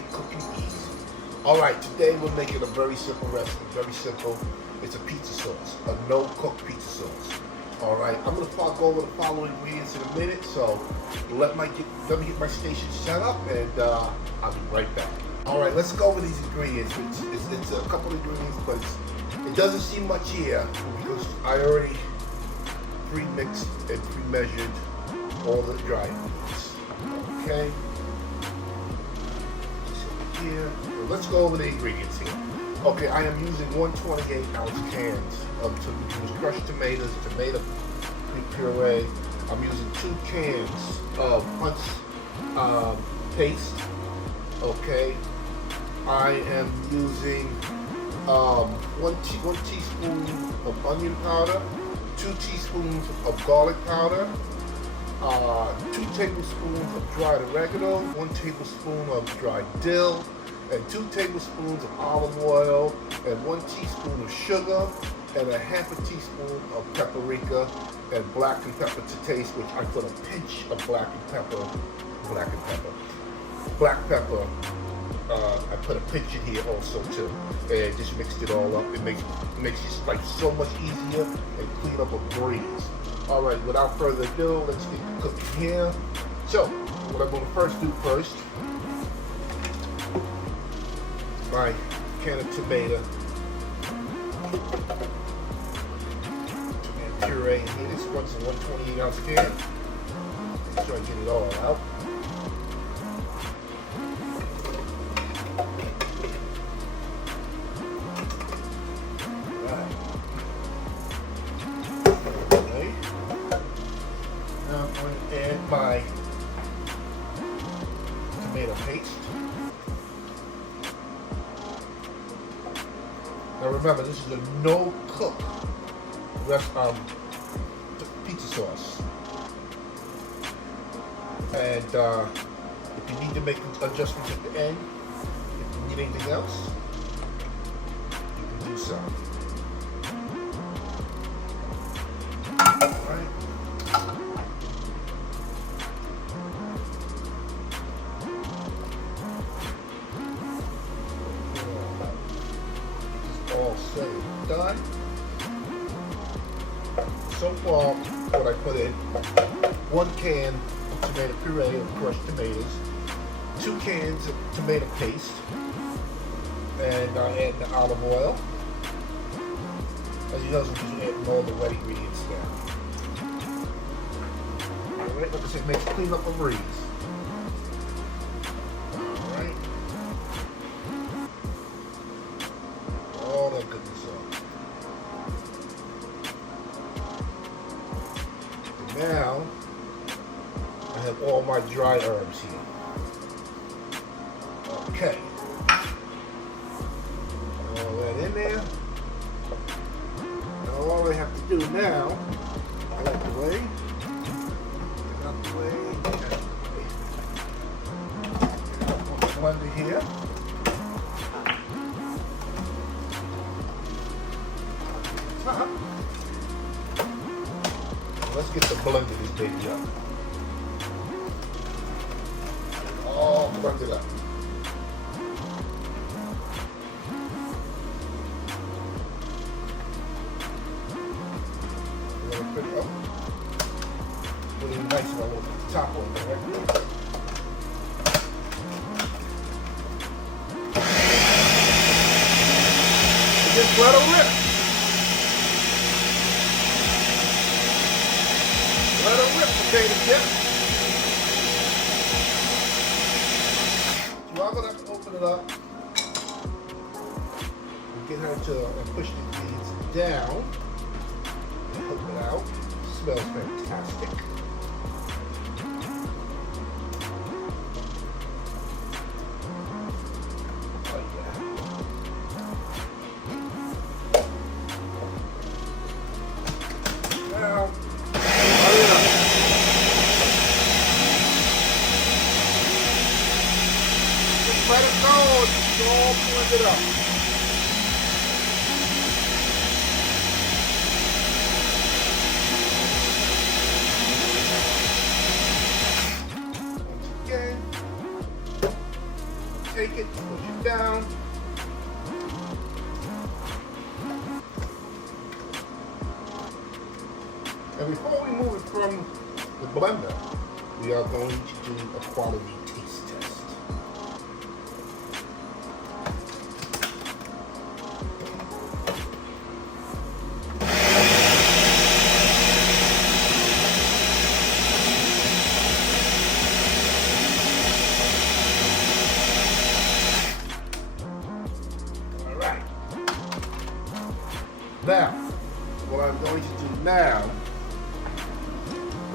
make cooking easy. Alright, today we're making a very simple recipe, very simple. It's a pizza sauce, a no-cook pizza sauce. Alright, I'm going to go over the following ingredients in a minute, so let me get my station set up and I'll be right back. Alright, let's go over these ingredients. It's a couple of ingredients, but it doesn't seem much here because I already pre-mixed and pre-measured all the dry ingredients. Okay. Here. So let's go over the ingredients here. Okay, I am using 128-ounce cans of crushed tomatoes, tomato puree. I'm using 2 cans of punch paste. Okay. I am using 1 teaspoon of onion powder, 2 teaspoons of garlic powder, 2 tablespoons of dried oregano, 1 tablespoon of dried dill, and 2 tablespoons of olive oil, and 1 teaspoon of sugar, and a half a teaspoon of paprika, and black pepper to taste, which I put a pinch of black pepper. I put a pinch in here also too, and just mixed it all up. It makes your life so much easier and clean up a breeze. All right, without further ado, let's get cooking here. So, what I'm going to first do my can of tomato puree in here. This one's a 128-ounce can. Make sure I get it all out. My tomato paste. Now remember, this is a no-cook pizza sauce. And if you need to make adjustments at the end, if you need anything else, you can do so. All right. All said and done. So far, what I put in: 1 can of tomato puree of crushed tomatoes, 2 cans of tomato paste, and I add the olive oil. As you know, I'm just adding all the wet ingredients now. All right, like I said, makes clean up a breeze. Now, I have all my dry herbs here. Okay. All that in there. And all I have to do now, get out the way. Get out the way. Get out my blender here. Let's get the blend of this baby up. All blended up. Put it up. Put it nice and I want the top on it right there. Just let it rip. Let her rip, potato chip. So I'm going to have to open it up and get her to push the beads down and hook it out. Smells fantastic. Oh yeah. Now, let it go, it's all blended up. Once again, take it, push it down. And before we move it from the blender, we are going to do a quality taste test. All right. Now, what I'm going to do now,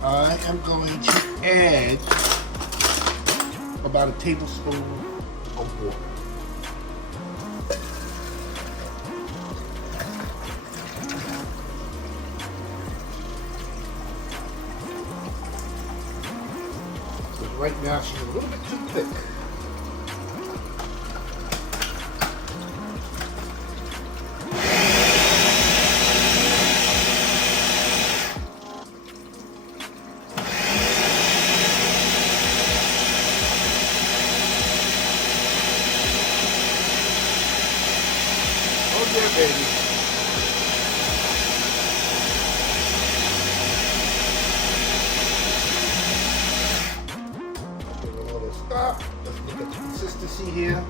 I am going to add about a tablespoon of water. Because right now she's a little bit too thick. Yeah, baby. Give it a little stop. Let's look at the consistency here.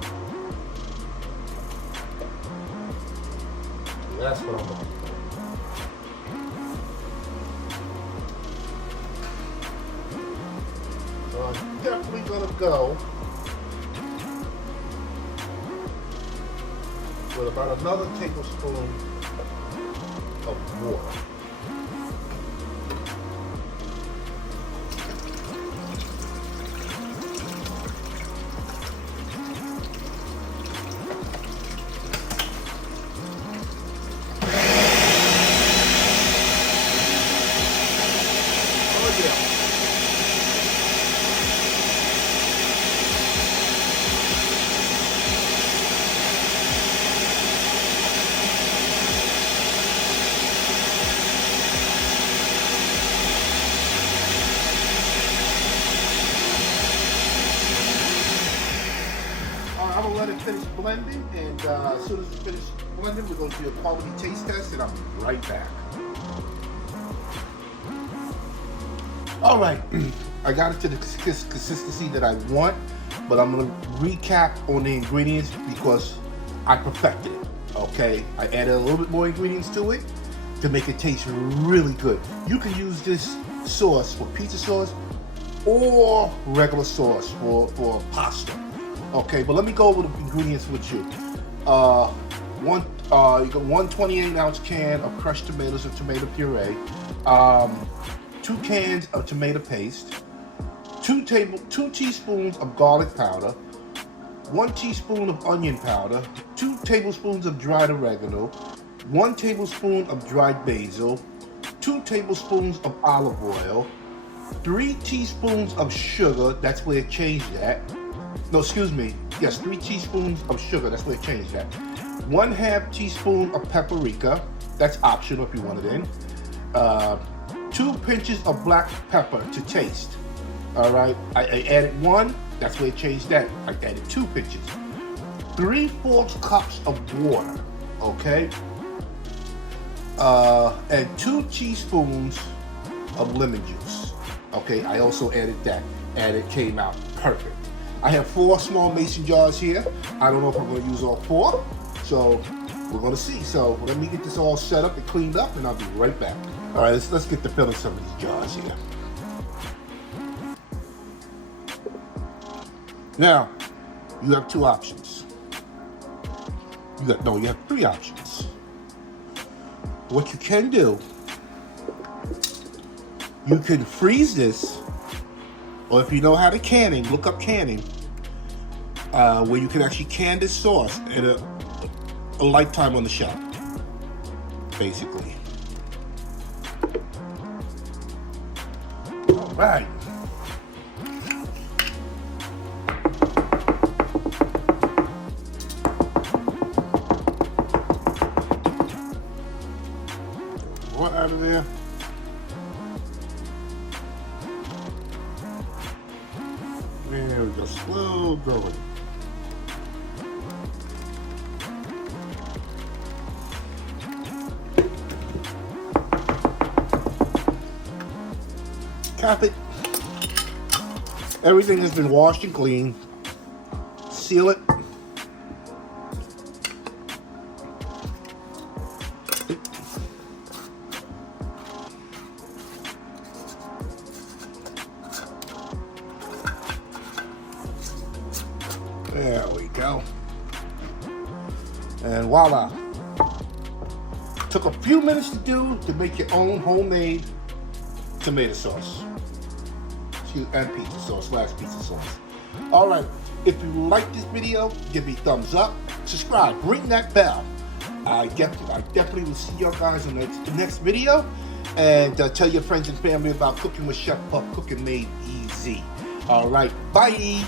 That's what I'm looking for. So I'm definitely gonna go with about another tablespoon of water. Oh yeah. I'm gonna let it finish blending, and as soon as it's finished blending, we're gonna do a quality taste test, and I'll be right back. All right, I got it to the consistency that I want, but I'm gonna recap on the ingredients because I perfected it. Okay, I added a little bit more ingredients to it to make it taste really good. You can use this sauce for pizza sauce or regular sauce for pasta. Okay, but let me go over the ingredients with you. You got 128-ounce can of crushed tomatoes or tomato puree, 2 cans of tomato paste, 2 teaspoons of garlic powder, 1 teaspoon of onion powder, 2 tablespoons of dried oregano, 1 tablespoon of dried basil, 2 tablespoons of olive oil, 3 teaspoons of sugar. That's where it changed that. No, excuse me. Yes, 3 teaspoons of sugar. That's where it changed that. 1/2 teaspoon of paprika. That's optional if you want it in. 2 pinches of black pepper to taste. All right. I added 1. That's where it changed that. I added 2 pinches. 3/4 cups of water. Okay. And 2 teaspoons of lemon juice. Okay. I also added that, and it came out perfect. I have 4 small mason jars here. I don't know if I'm going to use all 4, so we're going to see. So let me get this all set up and cleaned up, and I'll be right back. All right, let's get to filling some of these jars here. Now, you have 2 options. You have 3 options. What you can do, you can freeze this, or if you know how to canning, look up canning, where you can actually can this sauce at a lifetime on the shelf, basically. All right. What out of there? There we go, slow going. Cap it. Everything has been washed and cleaned. Seal it. There we go. And voila. Took a few minutes to do to make your own homemade tomato sauce. And pizza sauce, last pizza sauce. Alright, if you like this video, give me a thumbs up, subscribe, ring that bell. I definitely will see you guys in the next video. And tell your friends and family about Cooking with Chef Puff, cooking made easy. Alright, bye.